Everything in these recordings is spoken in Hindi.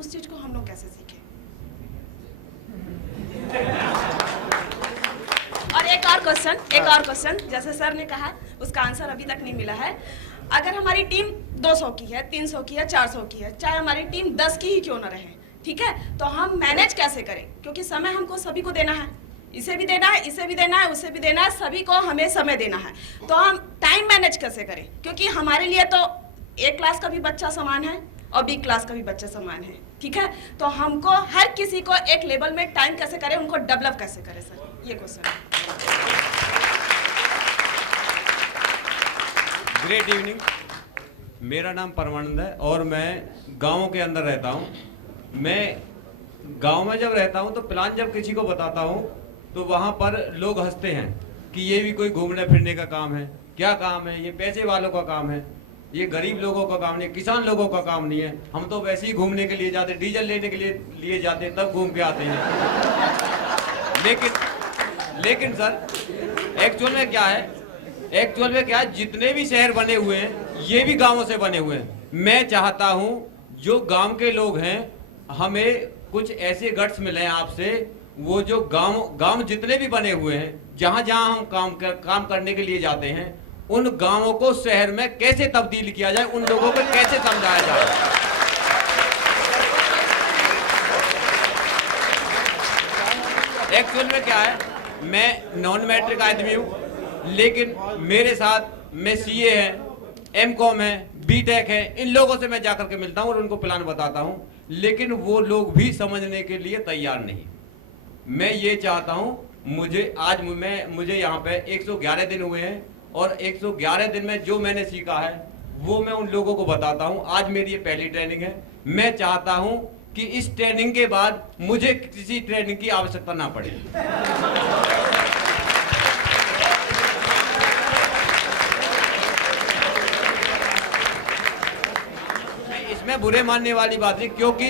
उस चीज़ को हम लोग कैसे सीखें। और एक और क्वेश्चन जैसे सर ने कहा उसका आंसर अभी तक नहीं मिला है। अगर हमारी टीम 200 की है, 300 की है, 400 की है, चाहे हमारी टीम 10 की ही क्यों ना रहे, ठीक है, तो हम मैनेज कैसे करें, क्योंकि समय हमको सभी को देना है, इसे भी देना है, इसे भी देना है, उसे भी देना है, सभी को हमें समय देना है। तो हम टाइम मैनेज कैसे करें, क्योंकि हमारे लिए तो A क्लास का भी बच्चा समान है और B क्लास का भी बच्चा समान है, ठीक है। तो हमको हर किसी को एक लेवल में टाइम कैसे करें, उनको डेवलप कैसे करें सर, ये क्वेश्चन है। ग्रेट इवनिंग, मेरा नाम परमानंद है और मैं गाँव के अंदर रहता हूँ। मैं गांव में जब रहता हूँ तो प्लान जब किसी को बताता हूँ तो वहाँ पर लोग हंसते हैं कि ये भी कोई घूमने फिरने का काम है, क्या काम है, ये पैसे वालों का काम है, ये गरीब लोगों का काम नहीं, किसान लोगों का काम नहीं है, हम तो वैसे ही घूमने के लिए जाते, डीजल लेने के लिए जाते हैं, तब घूम के आते हैं। लेकिन सर एक्चुअल में क्या है, जितने भी शहर बने हुए हैं ये भी गाँवों से बने हुए हैं। मैं चाहता हूँ जो गाँव के लोग हैं हमें कुछ ऐसे गट्स मिले आपसे, वो जो गांव जितने भी बने हुए हैं, जहां हम काम करने के लिए जाते हैं, उन गांवों को शहर में कैसे तब्दील किया जाए, उन लोगों को कैसे समझाया जाए। एक्चुअल में क्या है, मैं नॉन मैट्रिक आदमी हूं, लेकिन मेरे साथ में CA है, M.Com है, B.Tech है, इन लोगों से मैं जाकर के मिलता हूं और उनको प्लान बताता हूं, लेकिन वो लोग भी समझने के लिए तैयार नहीं। मैं ये चाहता हूं, मुझे यहाँ पे 111 दिन हुए हैं और 111 दिन में जो मैंने सीखा है वो मैं उन लोगों को बताता हूं। आज मेरी ये पहली ट्रेनिंग है। मैं चाहता हूं कि इस ट्रेनिंग के बाद मुझे किसी ट्रेनिंग की आवश्यकता ना पड़े। इसमें बुरे मानने वाली बात नहीं, क्योंकि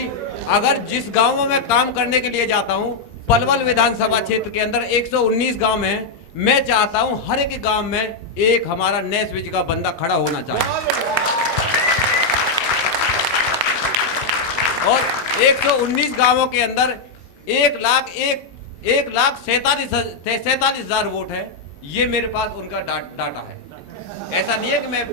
अगर जिस गांव में मैं काम करने के लिए जाता हूं, पलवल विधानसभा क्षेत्र के अंदर 119 गांव हैं, मैं चाहता हूं हर एक गांव में एक हमारा नेस्विज का बंदा खड़ा होना चाहिए। और 119 गांवों के अंदर 1,47,000 वोट है। ये मेरे पास उनका डाटा है। ऐसा नहीं है कि मैं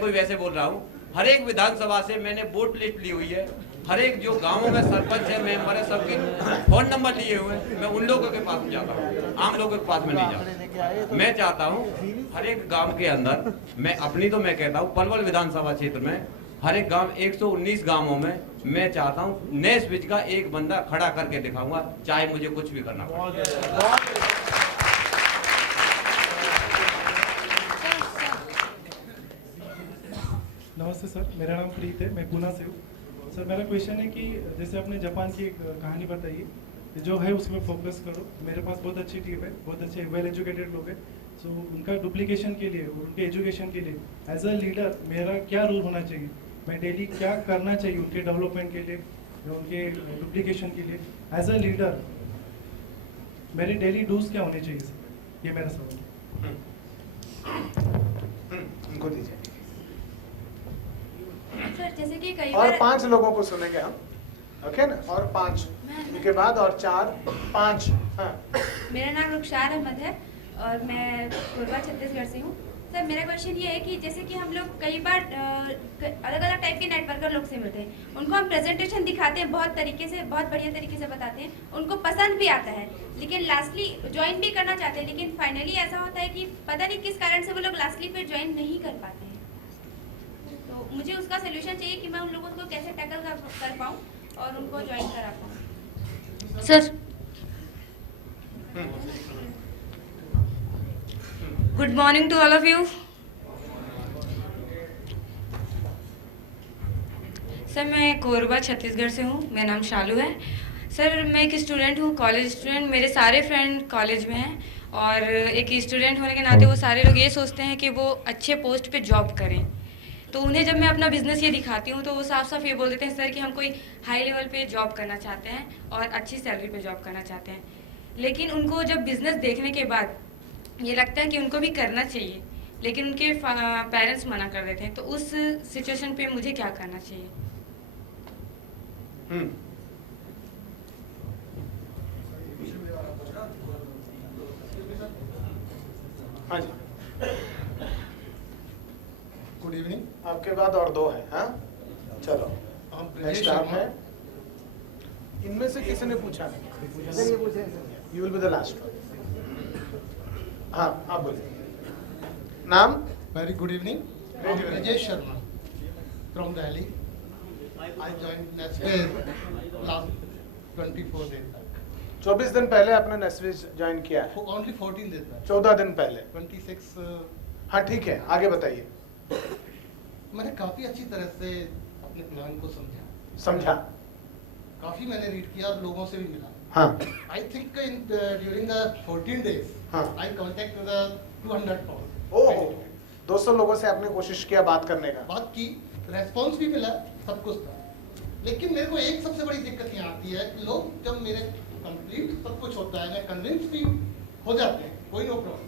कोई वैसे बोल रहा हूं। हर एक विधानसभा से मैंने वोट लिस्ट ली हुई है। हर एक जो गांवों में सरपंच है, मेंबर है, सबके फोन नंबर लिए हुए हैं। मैं उन लोगों के पास जाता हूँ, आम लोगों के पास में नहीं जाता। मैं चाहता हूँ हर एक गांव के अंदर, मैं कहता हूँ पलवल विधानसभा क्षेत्र में हर एक गांव 119 गांवों में मैं चाहता हूँ नए स्विच का एक बंदा खड़ा करके दिखाऊंगा, चाहे मुझे कुछ भी करना पड़े। नमस्ते सर, मेरा नाम प्रीत है, मैं पूना से हूँ। सर मेरा क्वेश्चन है कि जैसे आपने जापान की एक कहानी बताई, जो है उसमें फोकस करो। मेरे पास बहुत अच्छी टीम है, बहुत अच्छे वेल एजुकेटेड लोग हैं। सो उनका डुप्लीकेशन के लिए, उनके एजुकेशन के लिए एज अ लीडर मेरा क्या रोल होना चाहिए? मैं डेली क्या करना चाहिए उनके डेवलपमेंट के लिए, उनके डुप्लीकेशन के लिए? एज अ लीडर मेरे डेली डूज क्या होने चाहिए सर? ये मेरा सवाल है। उनको दीजिए सर। जैसे कि कई और बार 5 लोगों को सुनेंगे हम, ओके ना? और 5 उनके बाद और 4 5। हाँ, मेरा नाम रुखसार अहमद है और मैं कोरबा छत्तीसगढ़ से हूँ। सर मेरा क्वेश्चन ये है कि जैसे कि हम लोग कई बार अलग अलग टाइप के नेटवर्कर लोग से मिलते हैं, उनको हम प्रेजेंटेशन दिखाते हैं, बहुत बढ़िया तरीके से बताते हैं, उनको पसंद भी आता है, लेकिन लास्टली ज्वाइन भी करना चाहते हैं, लेकिन फाइनली ऐसा होता है कि पता नहीं किस कारण से वो लोग लास्टली फिर ज्वाइन नहीं कर पाते हैं। तो मुझे उसका सोल्यूशन चाहिए कि मैं उन लोगों को कैसे टैकल कर पाऊँ और उनको ज्वाइन करा पाऊँ। Sir good morning to all of you. Sir मैं कोरबा छत्तीसगढ़ से हूँ, मेरा नाम शालू है। सर मैं एक स्टूडेंट हूँ, कॉलेज स्टूडेंट। मेरे सारे फ्रेंड कॉलेज में हैं और एक स्टूडेंट होने के नाते वो सारे लोग ये सोचते हैं कि वो अच्छे पोस्ट पे जॉब करें। तो उन्हें जब मैं अपना बिजनेस ये दिखाती हूँ तो वो साफ साफ ये बोल देते हैं सर कि हम कोई हाई लेवल पे जॉब करना चाहते हैं और अच्छी सैलरी पे जॉब करना चाहते हैं। लेकिन उनको जब बिजनेस देखने के बाद ये लगता है कि उनको भी करना चाहिए, लेकिन उनके पेरेंट्स मना कर देते हैं। तो उस सिचुएशन पे मुझे क्या करना चाहिए? हाँ जी, गुड इवनिंग। आपके बाद और दो है। हाँ चलो, नेक्स्ट आप है। इनमें से किसी ने पूछा नहीं? You will be the last one. हाँ आप बोलिए। नाम? Very good evening. Rajesh Sharma from Delhi. I joined नेस्वे लास्ट 24 डेज 24 दिन पहले आपने नेस्वे ज्वाइन किया है? Only 14 days back. 14 दिन पहले। 26 हाँ ठीक है, आगे बताइए। मैंने काफ़ी अच्छी तरह से अपने प्लान को समझा। काफ़ी मैंने रीड किया और लोगों से भी मिला। हाँ I think in during the 14 days हाँ। आई कॉन्टेक्ट द 200 ओह, 200 लोगों से आपने कोशिश किया बात करने का? बात की, रेस्पॉन्स भी मिला, सब कुछ था। लेकिन मेरे को एक सबसे बड़ी दिक्कत यहाँ आती है कि लोग जब मेरे कंप्लीट सब कुछ होता है, मैं कन्विंस भी हो जाते हैं, कोई नो प्रॉब्लम।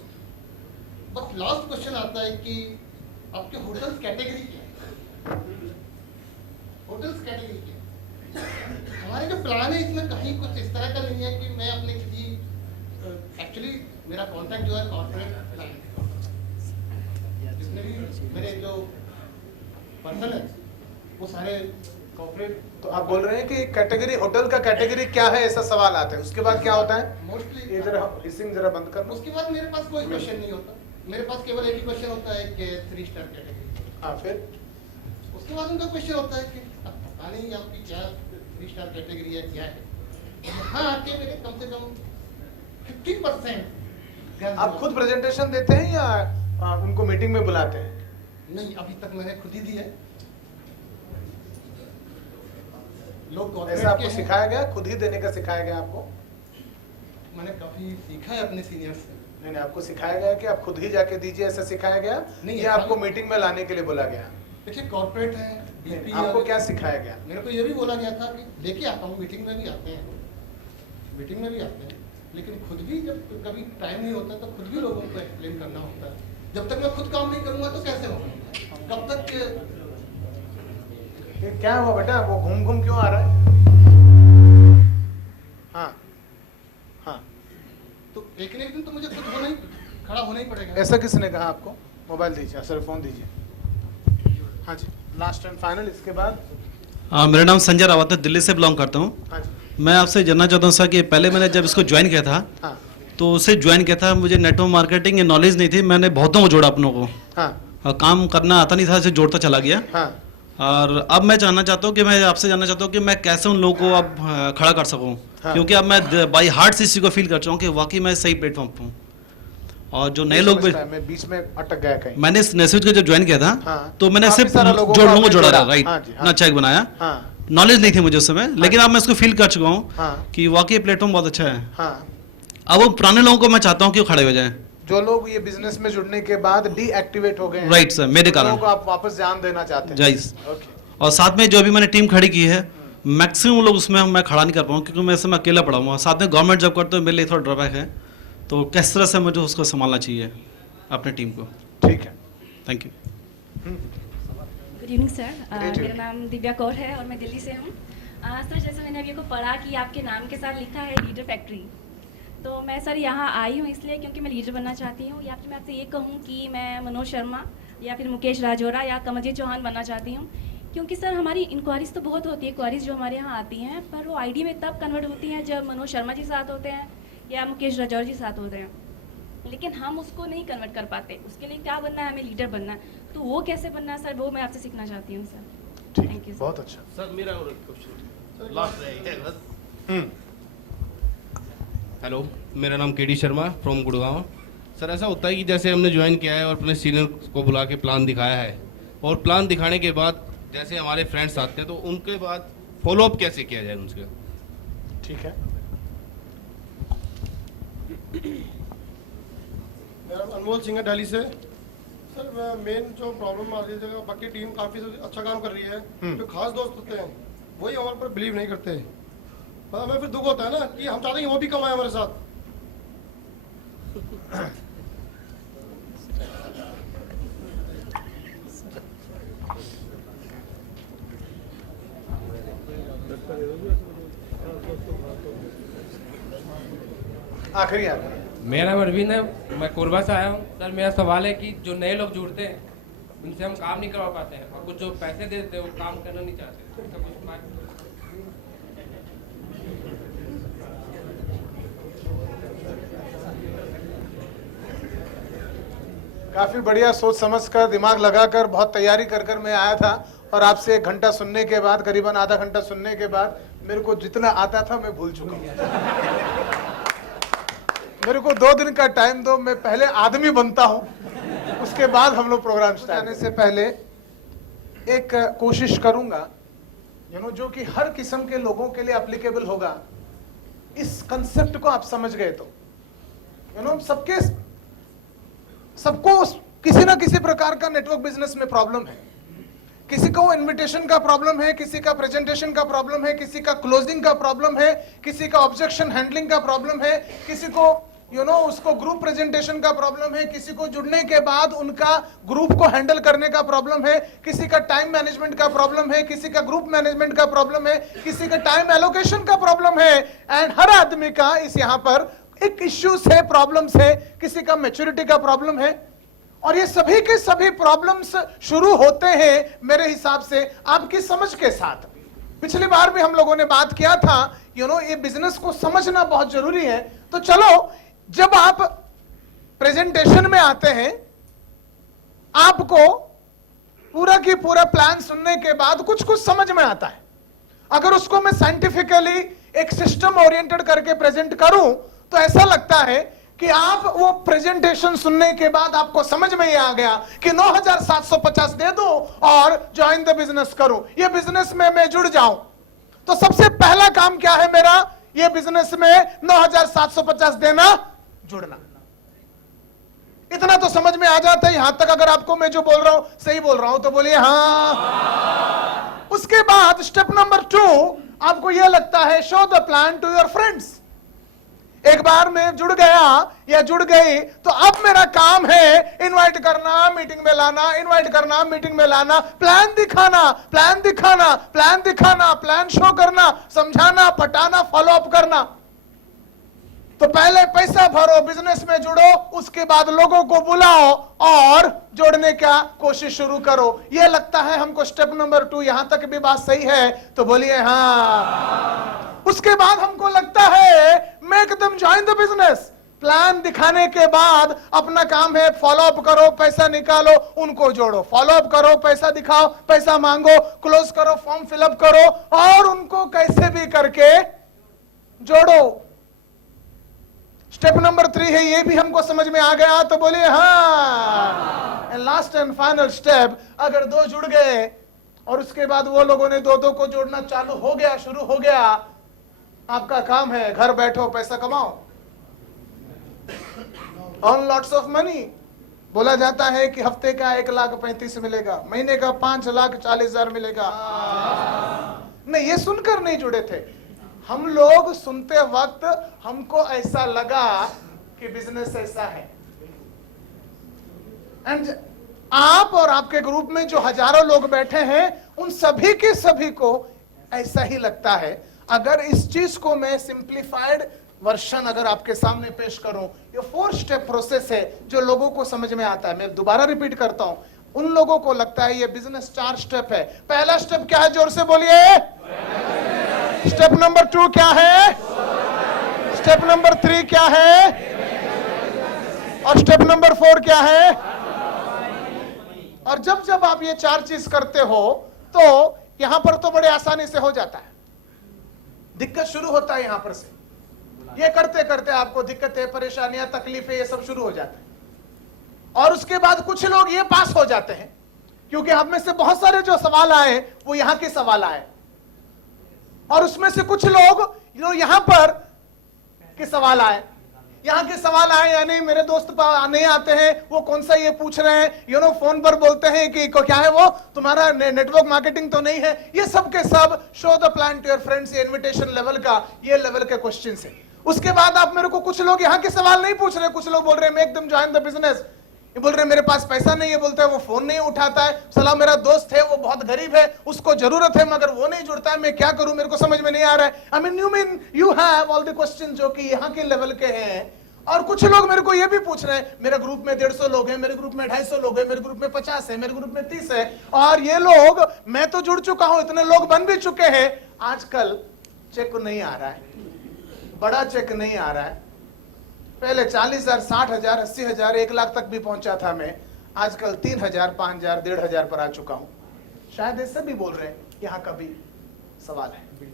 बस लास्ट क्वेश्चन आता है कि आपके होटल्स कैटेगरी क्या है? होटल्स कैटेगरी क्या है? हमारे जो प्लान है इसमें कहीं कुछ इस तरह का नहीं है कि मैं अपने किसी एक्चुअली मेरा कॉन्टैक्ट जो है कॉर्पोरेट लाइन जितने भी मेरे जो पर्सन है वो सारे कॉर्पोरेट। तो आप बोल रहे हैं कि कैटेगरी, होटल का कैटेगरी क्या है, ऐसा सवाल आता है। उसके बाद क्या होता है? मोस्टली ये जरा हिसिंग जरा बंद करना। उसके बाद मेरे पास कोई क्वेश्चन नहीं होता, मेरे पास केवल एक ही क्वेश्चन होता है कि 3 स्टार कैटेगरी। हाँ फिर उसके बाद उनका क्वेश्चन होता है कि अब पता नहीं आपकी क्या 3 स्टार कैटेगरी है, क्या है। यहाँ आके मेरे कम से कम 50% आप खुद प्रेजेंटेशन देते हैं या उनको मीटिंग में बुलाते हैं? नहीं, अभी तक मैंने खुद ही दी है। लोग ऐसा कॉर्पोरेट आपको के हैं। सिखाया गया, खुद ही देने का सिखाया गया आपको? मैंने काफी सीखा है अपने सीनियर से। नहीं नहीं, आपको सिखाया गया कि आप खुद ही जाके दीजिए, ऐसा सिखाया गया? नहीं, या आपको मीटिंग में लाने के लिए बोला गया? देखिए कॉर्पोरेट है, BP आपको और- क्या सिखाया गया? मेरे को ये भी बोला गया था कि लेके आता हूँ, मीटिंग में भी आते हैं, मीटिंग में भी आते हैं, लेकिन खुद भी जब कभी टाइम नहीं होता तो खुद भी लोगों को एक्सप्लेन करना होता है। जब तक मैं खुद काम नहीं करूँगा तो कैसे होगा? कब तक ये क्या हुआ बेटा, वो घूम घूम क्यों आ रहा है? हाँ हाँ, तो एक न एक दिन तो मुझे खुद होना ही, खड़ा होना ही पड़ेगा। ऐसा किसने कहा आपको? मोबाइल दीजिए, सर फोन दीजिए। हाँ जी, लास्ट एंड फाइनल, इसके बाद। मेरा नाम संजय रावत है, दिल्ली से बिलोंग करता हूँ। हाँ जी। मैं आपसे जानना चाहता हूँ सर कि पहले मैंने जब इसको ज्वाइन किया था हाँ तो उसे ज्वाइन किया था, मुझे नेटवर्क मार्केटिंग की नॉलेज नहीं थी, मैंने बहुतों को जोड़ा अपनों को, हाँ और काम करना आता नहीं था, इसे जोड़ता चला गया। हाँ और अब मैं जानना चाहता हूँ कि मैं आपसे जानना चाहता हूँ कि मैं कैसे उन लोगों को अब खड़ा कर सकूँ। हाँ। क्योंकि अब मैं बाई हार्ट से इसी को फील कर चुका हूँ कि वाकई मैं सही प्लेटफॉर्म पर हूँ। और जो नए लोग मैं बीच में अटक गया कहीं। मैंने नेस्विच को जब ज्वाइन किया था हाँ। तो मैंने काफी सिर्फ सारा लोगों जो को लोगों को आपने जोड़ा था, जोड़ा। राइट, हाँ जी, हाँ। अपना चेक बनाया। हाँ नॉलेज नहीं थी मुझे उस समय, लेकिन अब मैं इसको फील कर चुका हूँ हाँ कि वाकई प्लेटफॉर्म बहुत अच्छा है। हाँ। अब वो पुराने लोगों को मैं चाहता हूँ कि वो खड़े हो जाएं। जो लोग ये बिजनेस में जुड़ने के बाद डीएक्टिवेट हो गए हैं, राइट सर, मेरे उन लोगों कारण को आप वापस जान देना चाहते हैं? जाइज। ओके। और साथ में जो अभी मैंने टीम खड़ी की है, मैक्सिमम लोग उसमें मैं खड़ा नहीं कर पाऊँ क्योंकि मैं इसमें अकेला पड़ा हूँ। साथ में गवर्नमेंट जॉब करते हुए मेरे लिए थोड़ा ड्रॉबैक है, तो किस तरह से मुझे उसको संभालना चाहिए अपनी टीम को। ठीक है, thank you. Good evening sir, evening. मेरा नाम दिव्या कौर है और मैं दिल्ली से हूँ। सर जैसे मैंने अभी को पढ़ा कि आपके नाम के साथ लिखा है लीडर फैक्ट्री, तो मैं सर यहाँ आई हूँ इसलिए क्योंकि मैं लीडर बनना चाहती हूँ, या फिर मैं आपसे ये कहूँ कि मैं मनोज शर्मा या फिर मुकेश राजौरा या कमलजीत चौहान बनना चाहती हूँ। क्योंकि सर हमारी इंक्वायरीज तो बहुत होती है, क्वारीज जो हमारे यहाँ आती हैं, पर वो आईडी में तब कन्वर्ट होती हैं जब मनोज शर्मा जी साथ होते हैं या मुकेश राजौरा जी साथ होते हैं, लेकिन हम उसको नहीं कन्वर्ट कर पाते। उसके लिए क्या बनना है, हमें लीडर बनना है, तो वो कैसे बनना है सर, वो मैं आपसे सीखना चाहती हूँ सर। ठीक Thank you, है, sir. बहुत अच्छा। सर मेरा और एक क्वेश्चन लास्ट रहेगा बस। हेलो, मेरा नाम KD Sharma from Gurgaon. Sir ऐसा होता है कि जैसे हमने ज्वाइन किया है और अपने सीनियर को बुला के प्लान दिखाया है, और प्लान दिखाने के बाद जैसे हमारे फ्रेंड्स आते हैं तो उनके बाद फॉलोअप कैसे किया जाए उनसे? ठीक है। मेरा अनमोल सिंह है दिल्ली से। सर मेन जो प्रॉब्लम आ रही है, बाकी टीम काफ़ी अच्छा काम कर रही है, जो खास दोस्त होते हैं वही हमारे पर बिलीव नहीं करते, पर हमें फिर दुख होता है ना कि हम चाहते हैं कि वो भी कमाए हमारे साथ। आखिरी आदमी। मेरा नाम अरविंद है, मैं कोरबा से आया हूँ। सर मेरा सवाल है कि जो नए लोग जुड़ते हैं उनसे हम काम नहीं करवा पाते हैं, और कुछ जो पैसे दे देते हैं वो काम करना नहीं चाहते। इसका कुछ बात- काफी बढ़िया सोच समझ कर, दिमाग लगाकर, बहुत तैयारी कर कर मैं आया था, और आपसे 1 घंटा सुनने के बाद, करीबन आधा घंटा सुनने के बाद मेरे को जितना आता था मैं भूल चुका हूँ। मेरे को 2 दिन का टाइम दो, मैं पहले आदमी बनता हूँ, उसके बाद हम लोग प्रोग्राम स्टार्ट करने से पहले एक कोशिश करूंगा जो कि हर किस्म के लोगों के लिए एप्लीकेबल होगा। इस कंसेप्ट को आप समझ गए तो सबको किसी ना किसी प्रकार का नेटवर्क बिजनेस में प्रॉब्लम है। किसी को इनविटेशन का प्रॉब्लम है, किसी का प्रेजेंटेशन का प्रॉब्लम है, किसी का क्लोजिंग का प्रॉब्लम है, किसी का ऑब्जेक्शन हैंडलिंग का प्रॉब्लम है, किसी को उसको ग्रुप प्रेजेंटेशन का प्रॉब्लम है, किसी को जुड़ने के बाद उनका ग्रुप को हैंडल करने का प्रॉब्लम है, किसी का टाइम मैनेजमेंट का प्रॉब्लम है, किसी का ग्रुप मैनेजमेंट का प्रॉब्लम है, किसी का टाइम एलोकेशन का प्रॉब्लम है। एंड हर आदमी का इस यहाँ पर एक इश्यूज है, प्रॉब्लम्स है, किसी का मैच्योरिटी का प्रॉब्लम है। और ये सभी के सभी प्रॉब्लम्स शुरू होते हैं मेरे हिसाब से आपकी समझ के साथ। पिछली बार भी हम लोगों ने बात किया था, ये बिजनेस को समझना बहुत जरूरी है। तो चलो, जब आप प्रेजेंटेशन में आते हैं, आपको पूरा की पूरा प्लान सुनने के बाद कुछ कुछ समझ में आता है। अगर उसको मैं साइंटिफिकली एक सिस्टम ओरिएंटेड करके प्रेजेंट करूं तो ऐसा लगता है कि आप वो प्रेजेंटेशन सुनने के बाद आपको समझ में ये आ गया कि 9,750 दे दो और ज्वाइन द बिजनेस करूं, ये बिजनेस में मैं जुड़ जाऊं। तो सबसे पहला काम क्या है मेरा? ये बिजनेस में 9,750 देना, जुड़ना। इतना तो समझ में आ जाता है। यहां तक अगर आपको मैं जो बोल रहा हूं सही बोल रहा हूं तो बोलिए हाँ। उसके बाद स्टेप नंबर 2, आपको यह लगता है show the plan to your friends. एक बार मैं जुड़ गया या जुड़ गई तो अब मेरा काम है इनवाइट करना, मीटिंग में लाना, इनवाइट करना, मीटिंग में लाना, प्लान दिखाना, प्लान दिखाना, प्लान दिखाना, प्लान शो करना, समझाना, पटाना, फॉलो अप करना। तो पहले पैसा भरो, बिजनेस में जुड़ो, उसके बाद लोगों को बुलाओ और जोड़ने का कोशिश शुरू करो। यह लगता है हमको स्टेप नंबर 2। यहां तक भी बात सही है तो बोलिए हाँ। उसके बाद हमको लगता है make them join the business. Plan दिखाने के बाद अपना काम है फॉलो अप करो, पैसा निकालो, उनको जोड़ो। फॉलो अप करो, पैसा दिखाओ, पैसा मांगो, क्लोज करो, फॉर्म फिलअप करो और उनको कैसे भी करके जोड़ो। स्टेप नंबर 3 है, ये भी हमको समझ में आ गया तो बोलिए हाँ। And last and final step, अगर 2 जुड़ गए और उसके बाद वो लोगों ने 2-2 को जोड़ना चालू हो गया, शुरू हो गया, आपका काम है घर बैठो पैसा कमाओ, अर्न लॉट्स ऑफ मनी। बोला जाता है कि हफ्ते का 1,35,000 मिलेगा, महीने का 5,40,000 मिलेगा। नहीं, ये सुनकर नहीं जुड़े थे हम लोग। सुनते वक्त हमको ऐसा लगा कि बिजनेस ऐसा है। एंड आप और आपके ग्रुप में जो हजारों लोग बैठे हैं उन सभी के सभी को ऐसा ही लगता है। अगर इस चीज को मैं सिंप्लीफाइड वर्जन अगर आपके सामने पेश करूं, ये 4 स्टेप प्रोसेस है जो लोगों को समझ में आता है। मैं दोबारा रिपीट करता हूं, उन लोगों को लगता है ये बिजनेस 4 स्टेप है। पहला स्टेप क्या है? जोर से बोलिए। स्टेप नंबर 2 क्या है? स्टेप नंबर 3 क्या है? और स्टेप नंबर 4 क्या है? और जब जब आप ये 4 चीज करते हो तो यहां पर तो बड़े आसानी से हो जाता है। दिक्कत शुरू होता है यहां पर से। ये करते करते आपको दिक्कतें, परेशानियां, तकलीफें ये सब शुरू हो जाते हैं। और उसके बाद कुछ लोग ये पास हो जाते हैं क्योंकि हम में से बहुत सारे जो सवाल आए वो यहां के सवाल आए, और उसमें से कुछ लोग जो यहां पर के सवाल आए, यहां के सवाल आए या नहीं, मेरे दोस्त नहीं आते हैं, वो कौन सा ये पूछ रहे हैं, फोन पर बोलते हैं कि क्या है वो तुम्हारा नेटवर्क मार्केटिंग तो नहीं है। ये सब के सब show the plan to your friends, ये इन्विटेशन लेवल का, ये लेवल के क्वेश्चन है। उसके बाद आप मेरे को कुछ लोग यहाँ के सवाल नहीं पूछ रहे, कुछ लोग बोल रहे हैं make them join the business. ये बोल रहे मेरे पास पैसा नहीं है, बोलते हैं वो फोन नहीं उठाता है, सलाह मेरा दोस्त है वो बहुत गरीब है, उसको जरूरत है मगर वो नहीं जुड़ता है, मैं क्या करूं, मेरे को समझ में नहीं आ रहा है। I mean you have all the question जो कि यहाँ के लेवल के हैं। और कुछ लोग मेरे को ये भी पूछ रहे हैं, मेरे ग्रुप में 150 लोग हैं, मेरे ग्रुप में 250 लोग हैं, मेरे ग्रुप में 50 है, मेरे ग्रुप में 30 है, और ये लोग, मैं तो जुड़ चुका हूं, इतने लोग बन भी चुके हैं, आजकल चेक नहीं आ रहा है, बड़ा चेक नहीं आ रहा है। पहले 40,000, 60,000, 80,000, 1 लाख तक भी पहुंचा था मैं, आजकल 3,000, 5,000, 1,500 पर आ चुका हूं। शायद ऐसे भी बोल रहे हैं, यहाँ का भी सवाल है।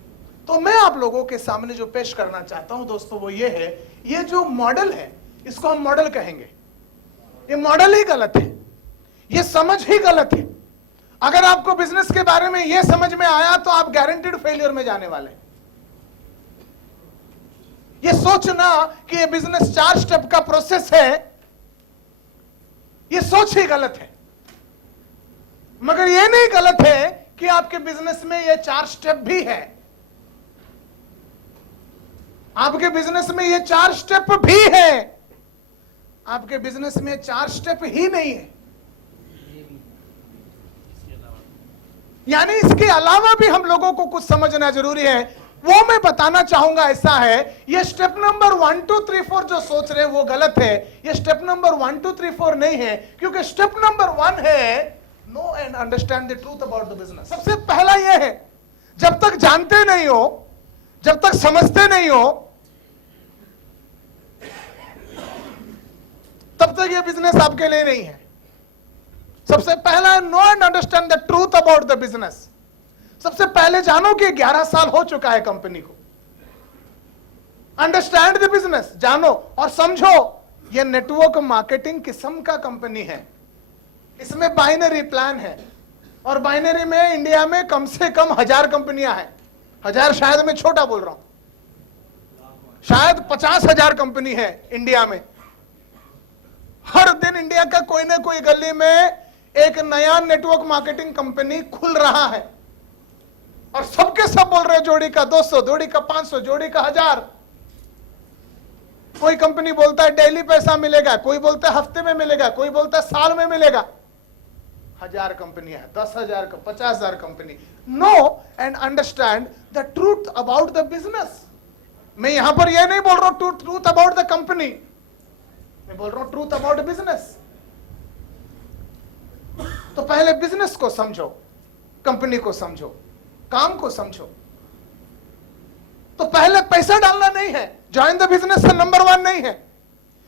तो मैं आप लोगों के सामने जो पेश करना चाहता हूं दोस्तों वो ये है, ये जो मॉडल है इसको हम मॉडल कहेंगे, ये मॉडल ही गलत है, ये समझ ही गलत है। अगर आपको बिजनेस के बारे में ये समझ में आया तो आप गारंटीड फेलियर में जाने वाले हैं। ये सोचना कि ये बिजनेस 4 स्टेप का प्रोसेस है, ये सोच ही गलत है। मगर ये नहीं गलत है कि आपके बिजनेस में ये 4 स्टेप भी है, आपके बिजनेस में ये 4 स्टेप भी है, आपके बिजनेस में 4 स्टेप ही नहीं है, यानी इसके अलावा भी हम लोगों को कुछ समझना जरूरी है। वो मैं बताना चाहूंगा ऐसा है, ये स्टेप नंबर 1 2 3 4 जो सोच रहे हैं वो गलत है, ये स्टेप नंबर 1 2 3 4 नहीं है, क्योंकि स्टेप नंबर 1 है know and understand the truth about the business. सबसे पहला ये है, जब तक जानते नहीं हो, जब तक समझते नहीं हो, तब तक ये बिजनेस आपके लिए नहीं है। सबसे पहला है know and understand the truth about the business. सबसे पहले जानो कि 11 साल हो चुका है कंपनी को। अंडरस्टैंड द बिजनेस, जानो और समझो ये नेटवर्क मार्केटिंग किस्म का कंपनी है, इसमें बाइनरी प्लान है, और बाइनरी में इंडिया में कम से कम 1000 कंपनियां हैं। 1000 शायद मैं छोटा बोल रहा हूं, शायद 50,000 कंपनी है इंडिया में। हर दिन इंडिया का कोई ना कोई गली में एक नया नेटवर्क मार्केटिंग कंपनी खुल रहा है, और सबके सब बोल रहे हैं जोड़ी का 200, जोड़ी का 500, जोड़ी का 1000। कोई कंपनी बोलता है डेली पैसा मिलेगा, कोई बोलता है हफ्ते में मिलेगा, कोई बोलता है साल में मिलेगा। 1000 कंपनियां, 10,000, 50,000 company. Know and understand the truth about the business. मैं यहां पर यह नहीं बोल रहा हूं ट्रूथ अबाउट द कंपनी, मैं बोल रहा हूं ट्रूथ अबाउट बिजनेस। तो पहले बिजनेस को समझो, कंपनी को समझो, काम को समझो। तो पहले पैसा डालना नहीं है, ज्वाइन द बिजनेस से नंबर 1 नहीं है।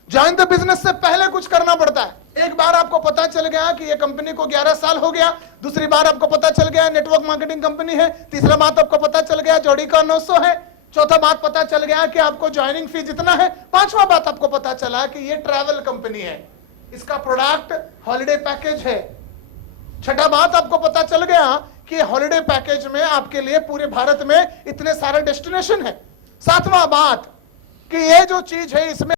ज्वाइन द बिजनेस से पहले कुछ करना पड़ता है। एक बार आपको पता चल गया कि ये कंपनी को 11 साल हो गया, दूसरी बार आपको पता चल गया नेटवर्क मार्केटिंग कंपनी है, तीसरा बात आपको पता चल गया जोड़ी का 900 है, चौथा बात पता चल गया कि आपको ज्वाइनिंग फी जितना है, पांचवा बात आपको पता चला कि ये ट्रैवल कंपनी है, इसका प्रोडक्ट हॉलिडे पैकेज है, छठा बात आपको पता चल गया कि हॉलिडे पैकेज में आपके लिए पूरे भारत में इतने सारे डेस्टिनेशन है, सातवां बात कि ये जो चीज है इसमें